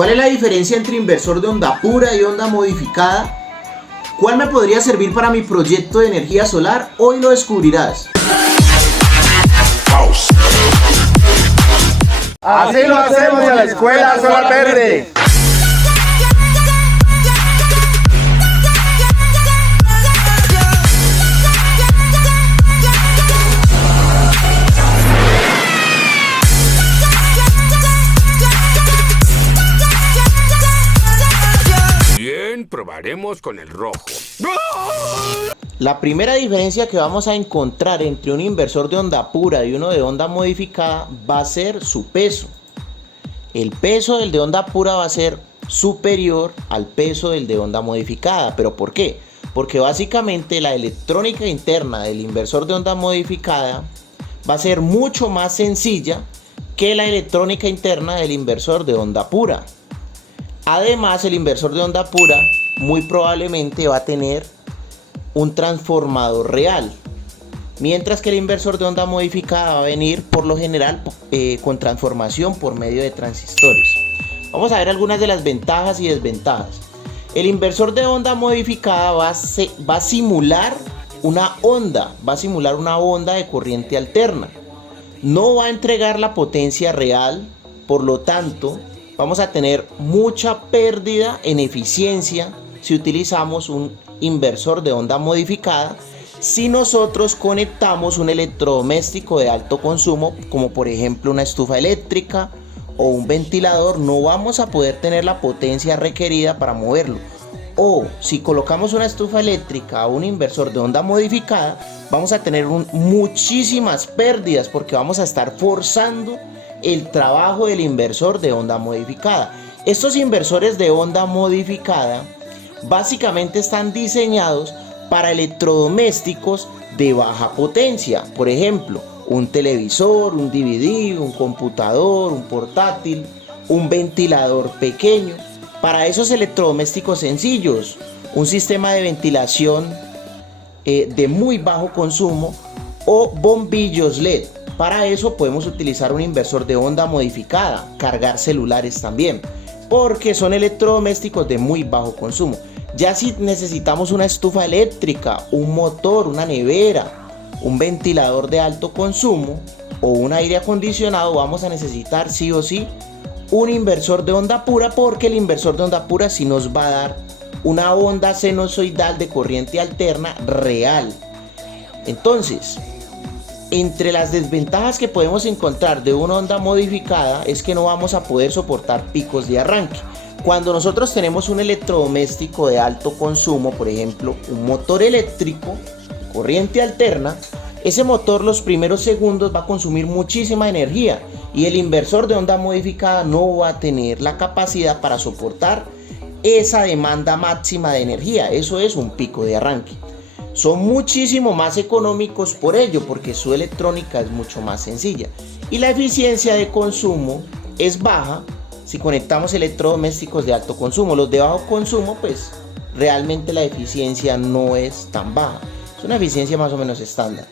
¿Cuál es la diferencia entre inversor de onda pura y onda modificada? ¿Cuál me podría servir para mi proyecto de energía solar? Hoy lo descubrirás. Así lo hacemos en la Escuela Solar Verde. Bien, probaremos con el rojo. La primera diferencia que vamos a encontrar entre un inversor de onda pura y uno de onda modificada va a ser su peso. El peso del de onda pura va a ser superior al peso del de onda modificada. ¿Pero por qué? Porque básicamente la electrónica interna del inversor de onda modificada va a ser mucho más sencilla que la electrónica interna del inversor de onda pura. Además, el inversor de onda pura muy probablemente va a tener un transformador real, mientras que el inversor de onda modificada va a venir por lo general con transformación por medio de transistores. Vamos a ver algunas de las ventajas y desventajas. El inversor de onda modificada va a simular una onda, de corriente alterna. No va a entregar la potencia real, por lo tanto vamos a tener mucha pérdida en eficiencia si utilizamos un inversor de onda modificada. Si nosotros conectamos un electrodoméstico de alto consumo, como por ejemplo una estufa eléctrica o un ventilador, no vamos a poder tener la potencia requerida para moverlo. O si colocamos una estufa eléctrica o un inversor de onda modificada, vamos a tener muchísimas pérdidas porque vamos a estar forzando el trabajo del inversor de onda modificada. Estos inversores de onda modificada básicamente están diseñados para electrodomésticos de baja potencia. Por ejemplo, un televisor, un DVD, un computador, un portátil, un ventilador pequeño. Para esos electrodomésticos sencillos, un sistema de ventilación de muy bajo consumo o bombillos LED. Para eso podemos utilizar un inversor de onda modificada, cargar celulares también, porque son electrodomésticos de muy bajo consumo. Ya si necesitamos una estufa eléctrica, un motor, una nevera, un ventilador de alto consumo o un aire acondicionado, vamos a necesitar sí o sí un inversor de onda pura, porque el inversor de onda pura sí nos va a dar una onda sinusoidal de corriente alterna real. Entonces, entre las desventajas que podemos encontrar de una onda modificada es que no vamos a poder soportar picos de arranque. Cuando nosotros tenemos un electrodoméstico de alto consumo, por ejemplo, un motor eléctrico, corriente alterna, ese motor los primeros segundos va a consumir muchísima energía y el inversor de onda modificada no va a tener la capacidad para soportar esa demanda máxima de energía. Eso es un pico de arranque. Son muchísimo más económicos por ello, porque su electrónica es mucho más sencilla y la eficiencia de consumo es baja si conectamos electrodomésticos de alto consumo. Los de bajo consumo, pues realmente la eficiencia no es tan baja, es una eficiencia más o menos estándar.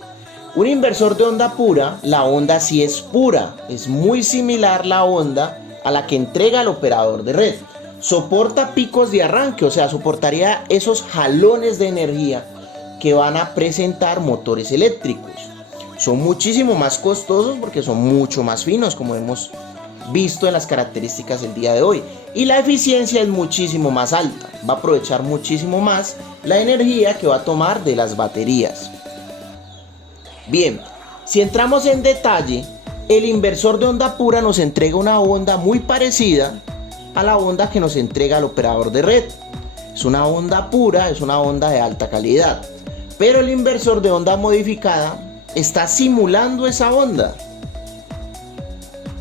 Un inversor de onda pura, la onda sí es pura, es muy similar la onda a la que entrega el operador de red. Soporta picos de arranque, o sea, soportaría esos jalones de energía que van a presentar motores eléctricos. Son muchísimo más costosos porque son mucho más finos, como hemos visto en las características del día de hoy, y la eficiencia es muchísimo más alta, va a aprovechar muchísimo más la energía que va a tomar de las baterías. Bien, si entramos en detalle, el inversor de onda pura nos entrega una onda muy parecida a la onda que nos entrega el operador de red. Es una onda pura, es una onda de alta calidad, pero el inversor de onda modificada está simulando esa onda,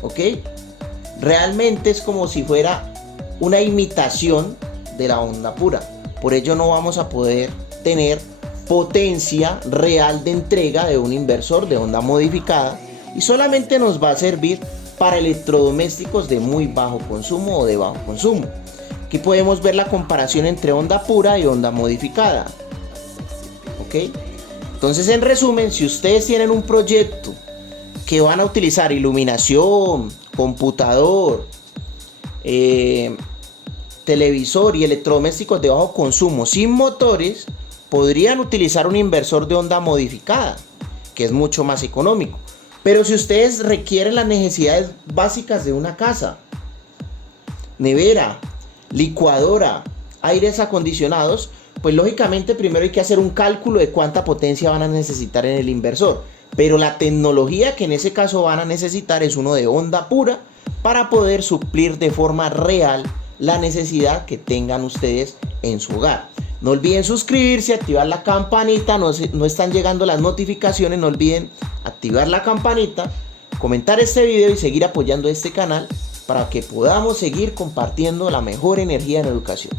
¿ok? Realmente es como si fuera una imitación de la onda pura. Por ello no vamos a poder tener potencia real de entrega de un inversor de onda modificada y solamente nos va a servir para electrodomésticos de muy bajo consumo o de bajo consumo. Aquí podemos ver la comparación entre onda pura y onda modificada. ¿Ok? Entonces, en resumen, si ustedes tienen un proyecto que van a utilizar iluminación, computador, televisor y electrodomésticos de bajo consumo sin motores podrían utilizar un inversor de onda modificada, que es mucho más económico. Pero si ustedes requieren las necesidades básicas de una casa, nevera, licuadora, aires acondicionados, pues lógicamente primero hay que hacer un cálculo de cuánta potencia van a necesitar en el inversor. Pero la tecnología que en ese caso van a necesitar es uno de onda pura para poder suplir de forma real la necesidad que tengan ustedes en su hogar. No olviden suscribirse, activar la campanita, no están llegando las notificaciones, no olviden activar la campanita, comentar este video y seguir apoyando este canal para que podamos seguir compartiendo la mejor energía en educación.